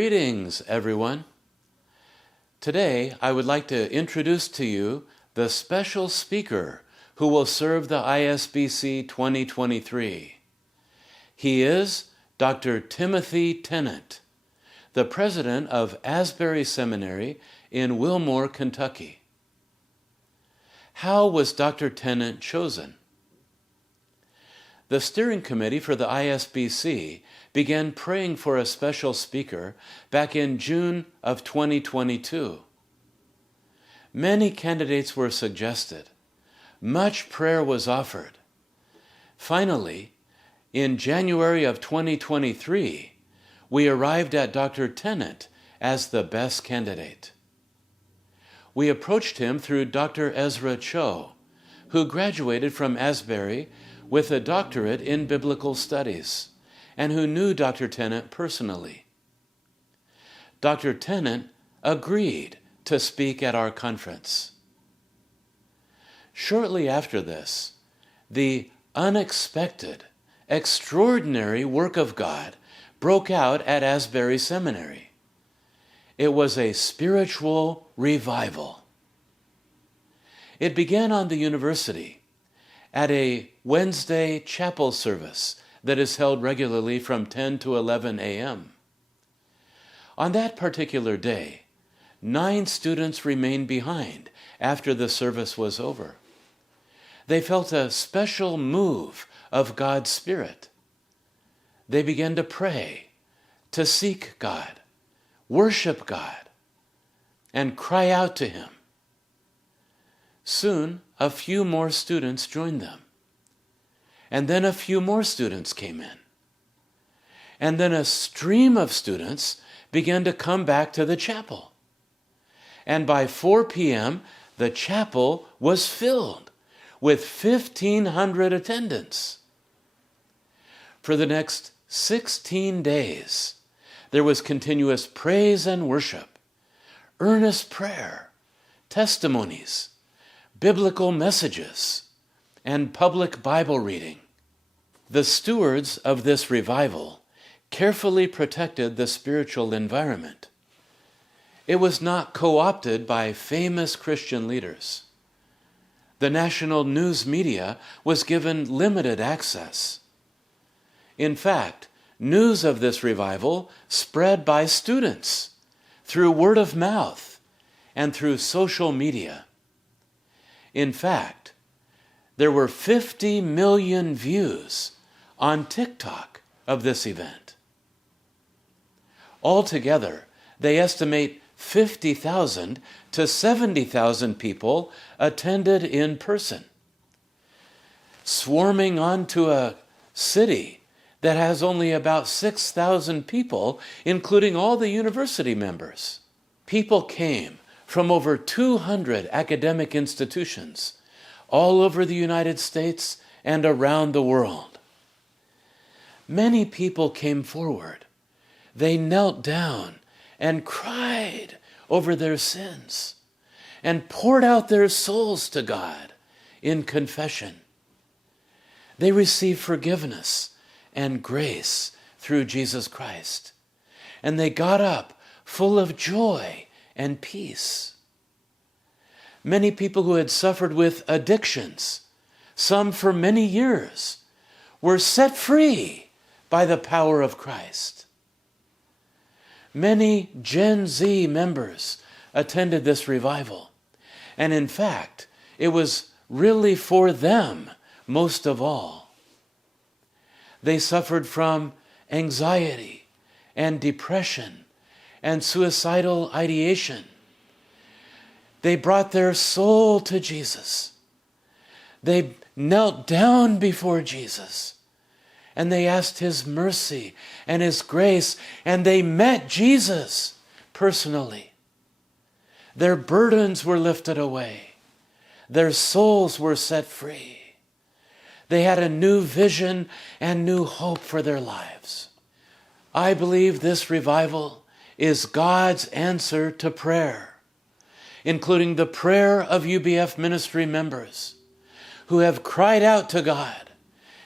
Greetings, everyone. Today, I would like to introduce to you the special speaker who will serve the ISBC 2023. He is Dr. Timothy Tennent, the president of Asbury Seminary in Wilmore, Kentucky. How was Dr. Tennent chosen? The steering committee for the ISBC began praying for a special speaker back in June of 2022. Many candidates were suggested. Much prayer was offered. Finally, in January of 2023, we arrived at Dr. Tennent as the best candidate. We approached him through Dr. Ezra Cho, who graduated from Asbury with a doctorate in biblical studies, and who knew Dr. Tennent personally. Dr. Tennent agreed to speak at our conference. Shortly after this, the unexpected, extraordinary work of God broke out at Asbury Seminary. It was a spiritual revival. It began on the university at a Wednesday chapel service that is held regularly from 10 to 11 a.m. On that particular day, 9 students remained behind after the service was over. They felt a special move of God's Spirit. They began to pray, to seek God, worship God, and cry out to Him. Soon, a few more students joined them. And then a few more students came in. And then a stream of students began to come back to the chapel. And by 4 p.m., the chapel was filled with 1,500 attendants. For the next 16 days, there was continuous praise and worship, earnest prayer, testimonies, biblical messages, and public Bible reading. The stewards of this revival carefully protected the spiritual environment. It was not co-opted by famous Christian leaders. The national news media was given limited access. In fact, news of this revival spread by students through word of mouth and through social media. In fact, there were 50 million views on TikTok of this event. Altogether, they estimate 50,000 to 70,000 people attended in person, swarming onto a city that has only about 6,000 people, including all the university members. People came from over 200 academic institutions all over the United States and around the world. Many people came forward. They knelt down and cried over their sins and poured out their souls to God in confession. They received forgiveness and grace through Jesus Christ, and they got up full of joy and peace. Many people who had suffered with addictions, some for many years, were set free by the power of Christ. Many Gen Z members attended this revival, and in fact, it was really for them most of all. They suffered from anxiety and depression and suicidal ideation. They brought their soul to Jesus. They knelt down before Jesus, and they asked His mercy and His grace, and they met Jesus personally. Their burdens were lifted away. Their souls were set free. They had a new vision and new hope for their lives. I believe this revival is God's answer to prayer, including the prayer of UBF ministry members who have cried out to God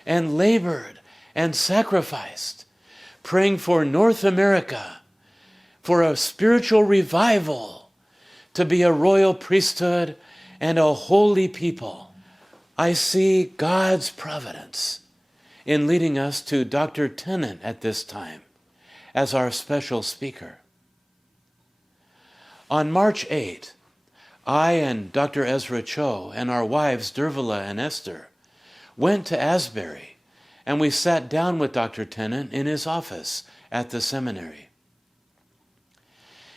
and labored and sacrificed, praying for North America for a spiritual revival, to be a royal priesthood and a holy people. I see God's providence in leading us to Dr. Tennent at this time as our special speaker. On March 8, I and Dr. Ezra Cho and our wives Dervila and Esther went to Asbury, and we sat down with Dr. Tennent in his office at the seminary.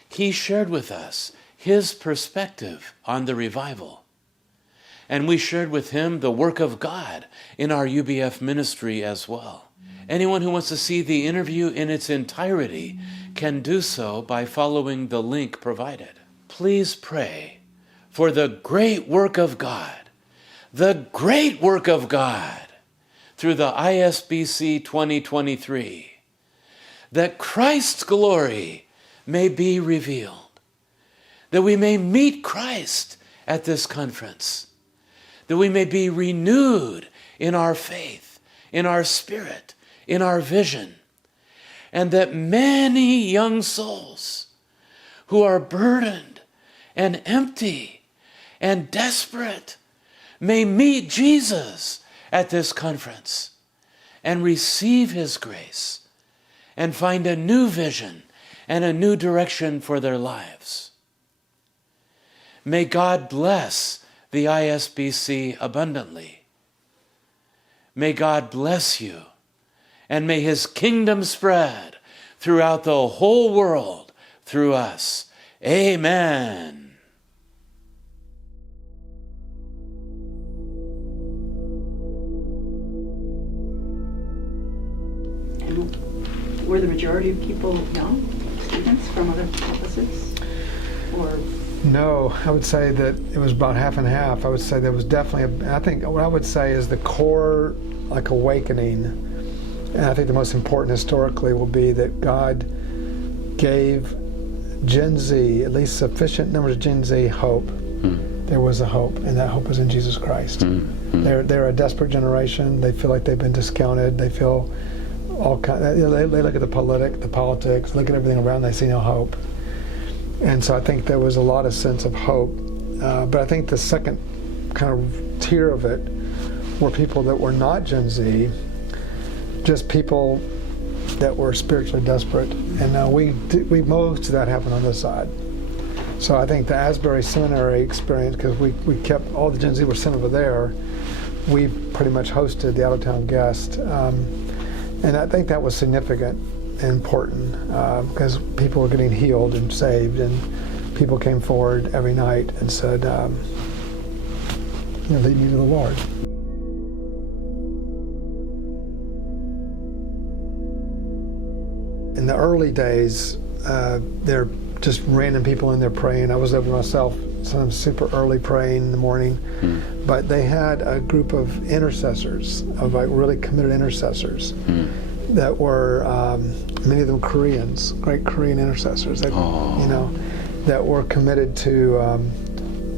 He shared with us his perspective on the revival, and we shared with him the work of God in our UBF ministry as well. Anyone who wants to see the interview in its entirety can do so by following the link provided. Please pray for the great work of God, the great work of God through the ISBC 2023, that Christ's glory may be revealed, that we may meet Christ at this conference, that we may be renewed in our faith, in our spirit, in our vision, and that many young souls who are burdened and empty and desperate may meet Jesus at this conference and receive his grace and find a new vision and a new direction for their lives. May God bless the ISBC abundantly. May God bless you, and may his kingdom spread throughout the whole world through us. Amen. And were the majority of people young students from other campuses? Or no, I would say that it was about half and half. I would say there was definitely, I think what I would say is the core, like, awakening, and I think the most important historically will be that God gave Gen Z, at least sufficient numbers of Gen Z, hope. There was a hope, and that hope was in Jesus Christ. They're a desperate generation. They feel like they've been discounted. They feel all kind. They look at the politics, look at everything around. They see no hope. And so I think there was a lot of sense of hope. But I think the second kind of tier of it were people that were not Gen Z, just people that were spiritually desperate. And we most of that happened on this side. So I think the Asbury Seminary experience, because we kept, all the Gen Z were sent over there, we pretty much hosted the out-of-town guest. And I think that was significant and important because people were getting healed and saved, and people came forward every night and said, lead me to the Lord. In the early days, they're just random people in there praying. I was over myself, sometimes super early praying in the morning. But they had a group of intercessors, of like really committed intercessors that were, many of them Koreans, great Korean intercessors that, that were committed to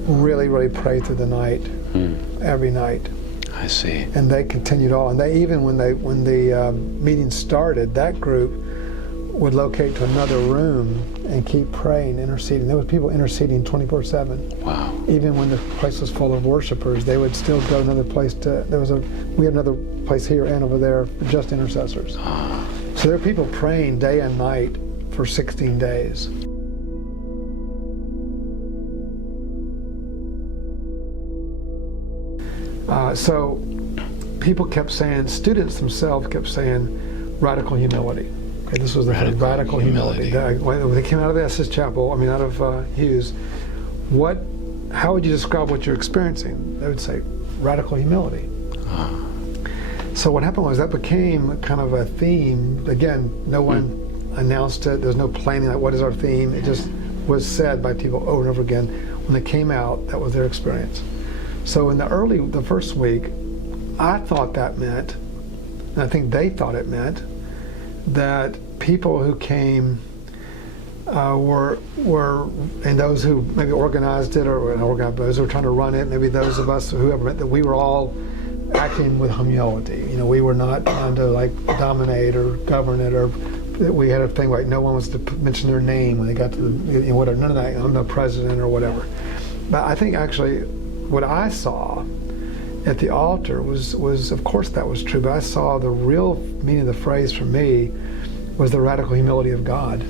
really, really pray through the night, every night. I see. And they continued on. They even, when the meeting started, that group would locate to another room and keep praying, interceding. There was people interceding 24/7. Wow. Even when the place was full of worshipers, they would still go another place to, we had another place here and over there, just intercessors. So there are people praying day and night for 16 days. So people kept saying, students themselves kept saying, radical humility. Okay, this was the radical humility. When they came out of the Essex Chapel, out of Hughes, how would you describe what you're experiencing? They would say, radical humility. So what happened was that became kind of a theme. Again, no one announced it. There was no planning, like what is our theme? It just was said by people over and over again. When they came out, that was their experience. So in the first week, I thought that meant, and I think they thought it meant, that people who came were, and those who maybe organized it, or organized, those who were trying to run it, maybe those of us, whoever, that we were all acting with humility. We were not trying to like dominate or govern it or we had a thing like no one was to mention their name when they got to the whatever. None of that. I'm the president or whatever. But I think actually what I saw at the altar was of course that was true, but I saw the real meaning of the phrase for me was the radical humility of God.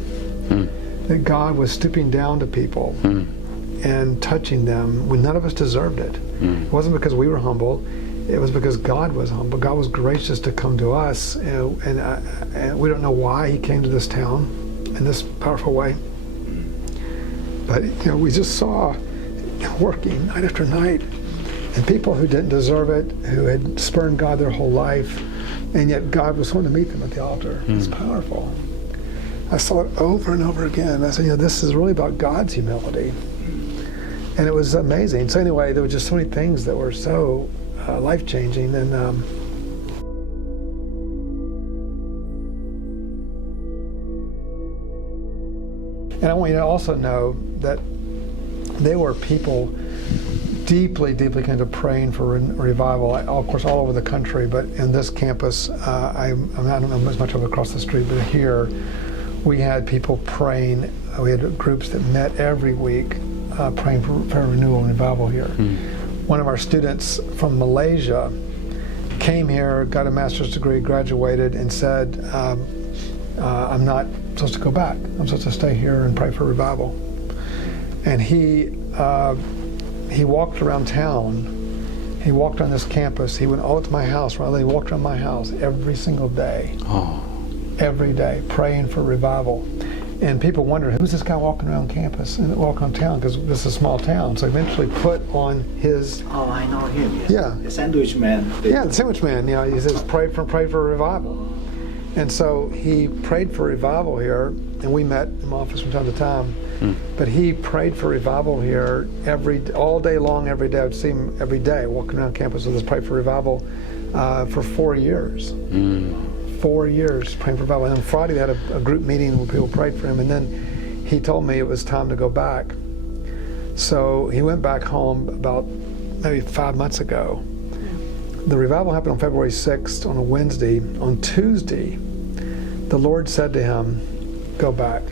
That God was stooping down to people and touching them when none of us deserved it. It wasn't because we were humble, it was because God was humble. God was gracious to come to us, and we don't know why he came to this town in this powerful way. But we just saw working night after night, and people who didn't deserve it, who had spurned God their whole life, and yet God was wanting to meet them at the altar. It's powerful. I saw it over and over again. I said, this is really about God's humility. And it was amazing. So anyway, there were just so many things that were so life-changing. And I want you to also know that they were people deeply, deeply kind of praying for revival, of course, all over the country, but in this campus, I don't know as much of across the street, but here we had people praying. We had groups that met every week praying for renewal and revival here. One of our students from Malaysia came here, got a master's degree, graduated, and said, I'm not supposed to go back. I'm supposed to stay here and pray for revival. And he walked around town. He walked on this campus. He went all to my house. He walked around my house every single day. Every day, praying for revival. And people wondered, who's this guy walking around campus and walking around town? Because this is a small town. So eventually put on his... Oh, I know him. Yes. Yeah. The sandwich man. Yeah, the sandwich man. He says, pray for revival. And so he prayed for revival here, and we met in my office from time to time. But he prayed for revival here all day long, every day. I would see him every day walking around campus with us, pray for revival for 4 years. 4 years praying for revival. And then Friday they had a group meeting where people prayed for him, and then he told me it was time to go back. So he went back home about maybe 5 months ago. The revival happened on February 6th on a Wednesday. On Tuesday, the Lord said to him, go back.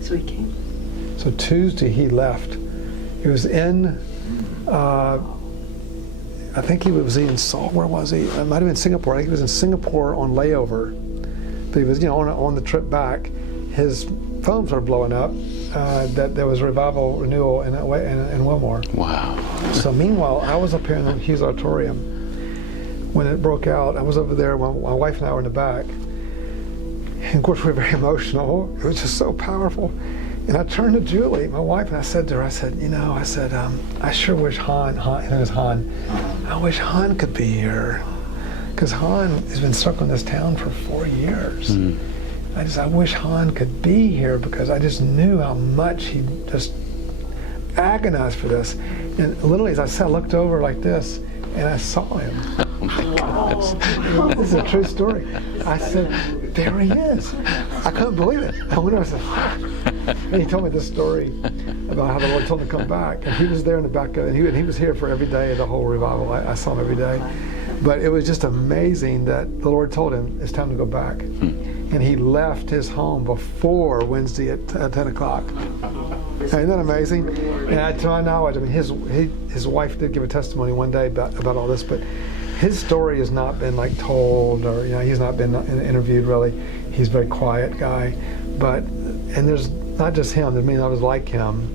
So he came. So Tuesday he left. He was in, I think he was in Seoul. Where was he? It might have been Singapore. I think he was in Singapore on layover. But he was, on the trip back. His phone started blowing up. That there was revival renewal in Wilmore. Wow. So meanwhile, I was up here in the Hughes Auditorium when it broke out. I was over there. My wife and I were in the back. And of course, we were very emotional. It was just so powerful. And I turned to Julie, my wife, and I said to her, I sure wish Han, his name is Han, I wish Han could be here. Because Han has been stuck in this town for 4 years. I wish Han could be here, because I just knew how much he just agonized for this. And literally, as I said, I looked over like this, and I saw him. Oh my goodness. This is a true story. I said, there he is. I couldn't believe it. I went over and said, and he told me this story about how the Lord told him to come back. And he was there in the back of it. And he was here for every day of the whole revival. I saw him every day. But it was just amazing that the Lord told him, it's time to go back. And he left his home before Wednesday at 10 o'clock. Isn't that amazing? And to my knowledge, his wife did give a testimony one day about all this, but his story has not been told, or he's not been interviewed really. He's a very quiet guy, and there's not just him. There's many others like him.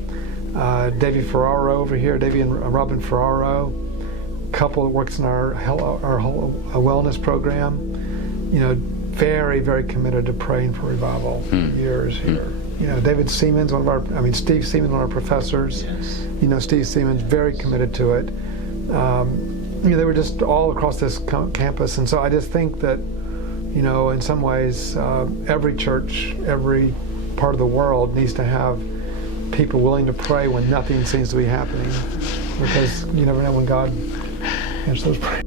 Davey Ferraro over here, Davey and Robin Ferraro, couple that works in our wellness program. Very, very committed to praying for revival for years here. David Siemens, Steve Siemens, one of our professors. Yes. Steve Siemens, very committed to it. They were just all across this campus, and so I just think that, in some ways, every church, every part of the world needs to have people willing to pray when nothing seems to be happening, because you never know when God answers those prayers.